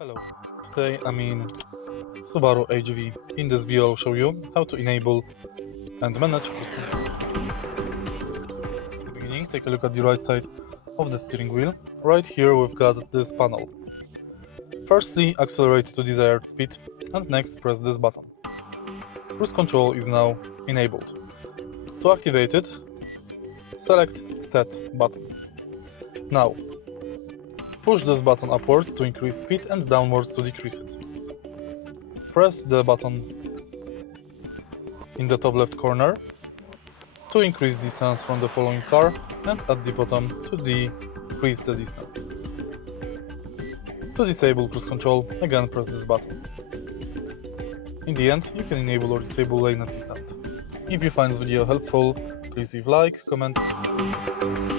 Hello, today I'm in Subaru HV. In this video I'll show you how to enable and manage cruise control. In the beginning, take a look at the right side of the steering wheel. Right here we've got this panel. Firstly, accelerate to desired speed and next press this button. Cruise control is now enabled. To activate it, select Set button. Now, push this button upwards to increase speed and downwards to decrease it. Press the button in the top left corner to increase distance from the following car and at the bottom to decrease the distance. To disable cruise control, again press this button. In the end, you can enable or disable lane assistant. If you find this video helpful, please leave like, comment, and subscribe.